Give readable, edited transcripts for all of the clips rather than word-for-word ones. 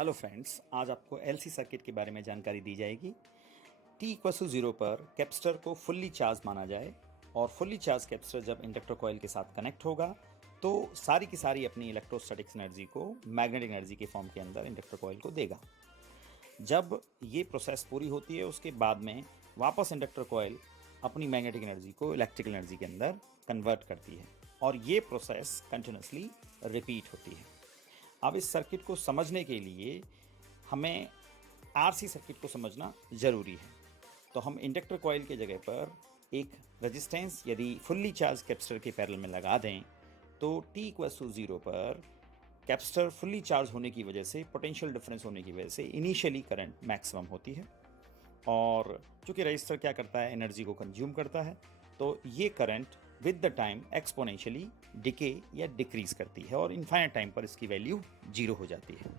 Hello friends, आज आपको LC circuit के बारे में जानकारी दी जाएगी। टी इक्वल टू 0 पर कैपेसिटर को फुल्ली चार्ज माना जाए और फुल्ली चार्ज कैपेसिटर जब इंडक्टर कॉइल के साथ कनेक्ट होगा तो सारी की सारी अपनी इलेक्ट्रोस्टैटिक्स एनर्जी को मैग्नेटिक एनर्जी के फॉर्म के अंदर इंडक्टर कॉइल को देगा। जब ये प्रोसेस पूरी होती है उसके बाद में वापस इंडक्टर कॉइल अपनी मैग्नेटिक एनर्जी को इलेक्ट्रिकल एनर्जी के अंदर कन्वर्ट करती है और ये प्रोसेस कंटिन्यूसली रिपीट होती है। अब इस सर्किट को समझने के लिए हमें आरसी सर्किट को समझना ज़रूरी है। तो हम इंडक्टर कॉइल के जगह पर एक रेजिस्टेंस यदि फुल्ली चार्ज कैपेसिटर के पैरेलल में लगा दें तो t इक्वल टू 0 पर कैपेसिटर फुल्ली चार्ज होने की वजह से, पोटेंशियल डिफरेंस होने की वजह से इनिशियली करंट मैक्सिमम होती है और चूँकि रजिस्टर क्या करता है, एनर्जी को कंज्यूम करता है, तो ये current with the time exponentially decay या डिक्रीज करती है और इनफाइनाइट टाइम पर इसकी वैल्यू 0 हो जाती है।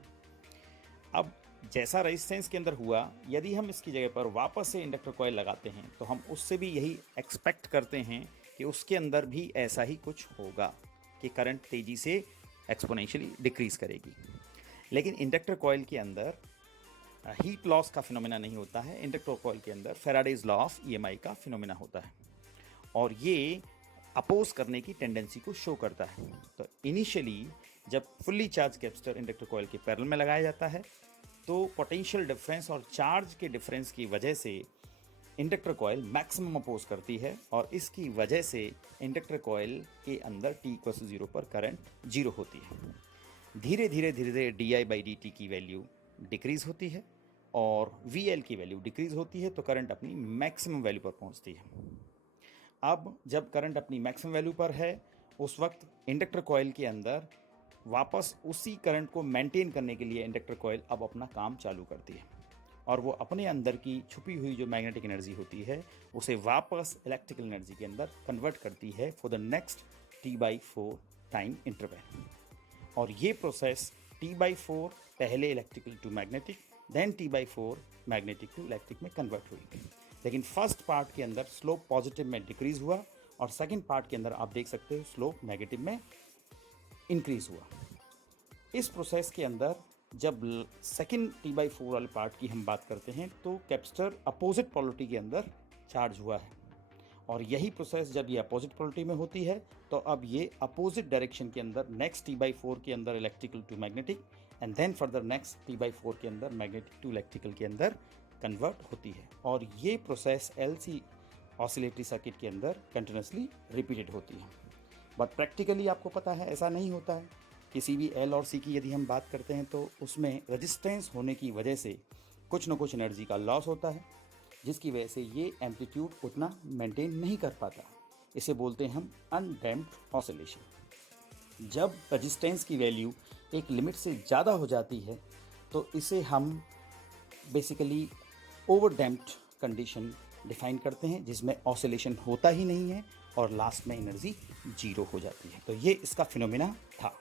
अब जैसा रेजिस्टेंस के अंदर हुआ, यदि हम इसकी जगह पर वापस से इंडक्टर कॉइल लगाते हैं तो हम उससे भी यही एक्सपेक्ट करते हैं कि उसके अंदर भी ऐसा ही कुछ होगा कि करंट तेज़ी से एक्सपोनेंशियली डिक्रीज करेगी। लेकिन इंडक्टर कॉइल के अंदर हीट लॉस का फिनोमेना नहीं होता है। इंडक्टर कॉइल के अंदर फैराडेज लॉ ऑफ ईएमआई का फिनोमेना होता है और ये अपोज करने की टेंडेंसी को शो करता है। तो इनिशियली जब fully charge capacitor inductor coil के पैरेलल में लगाया जाता है तो पोटेंशियल डिफरेंस और चार्ज के डिफरेंस की वजह से इंडक्टर कॉइल मैक्सिमम अपोज करती है और इसकी वजह से इंडक्टर कॉइल के अंदर t इक्वल टू 0 पर करंट 0 होती है। धीरे धीरे di/dt की वैल्यू डिक्रीज होती है और VL की वैल्यू डिक्रीज होती है तो करंट अपनी मैक्सिमम वैल्यू पर पहुंचती है। अब जब करंट अपनी मैक्सिमम वैल्यू पर है उस वक्त इंडक्टर कॉइल के अंदर वापस उसी करंट को मेंटेन करने के लिए इंडक्टर कॉइल अब अपना काम चालू करती है और वो अपने अंदर की छुपी हुई जो मैग्नेटिक एनर्जी होती है उसे वापस इलेक्ट्रिकल एनर्जी के अंदर कन्वर्ट करती है for the next t/4 time interval. और ये प्रोसेस t/4 पहले electrical to magnetic, then t/4 magnetic to electric में कन्वर्ट हुई। लेकिन फर्स्ट पार्ट के अंदर स्लोप पॉजिटिव में डिक्रीज हुआ और सेकंड पार्ट के अंदर आप देख सकते हो स्लोप नेगेटिव में इंक्रीज हुआ। इस प्रोसेस के अंदर जब सेकंड t/4 वाले पार्ट की हम बात करते हैं तो कैपेसिटर अपोजिट पोलरिटी के अंदर चार्ज हुआ है और यही प्रोसेस जब ये अपोजिट पोलरिटी में होती है तो अब ये अपोजिट डायरेक्शन के अंदर नेक्स्ट t/4 के अंदर electrical to magnetic and then further next t/4 के अंदर मैग्नेटिक टू इलेक्ट्रिकल के अंदर कन्वर्ट होती है और ये प्रोसेस एलसी ऑसिलेटरी सर्किट के अंदर कंटिन्यूसली रिपीटेड होती है। बट प्रैक्टिकली आपको पता है ऐसा नहीं होता है। किसी भी एल और सी की यदि हम बात करते हैं तो उसमें रेजिस्टेंस होने की वजह से कुछ ना कुछ एनर्जी का लॉस होता है जिसकी वजह से ये एम्पलीट्यूड उतना मेंटेन नहीं कर पाता। इसे बोलते हैं हम अनडैम्प्ड ऑसिलेशन। जब रेजिस्टेंस की वैल्यू एक लिमिट से ज़्यादा हो जाती है तो इसे हम basically over damped condition define करते हैं जिसमें ऑसिलेशन होता ही नहीं है और लास्ट में एनर्जी 0 हो जाती है। तो ये इसका फिनोमेना था।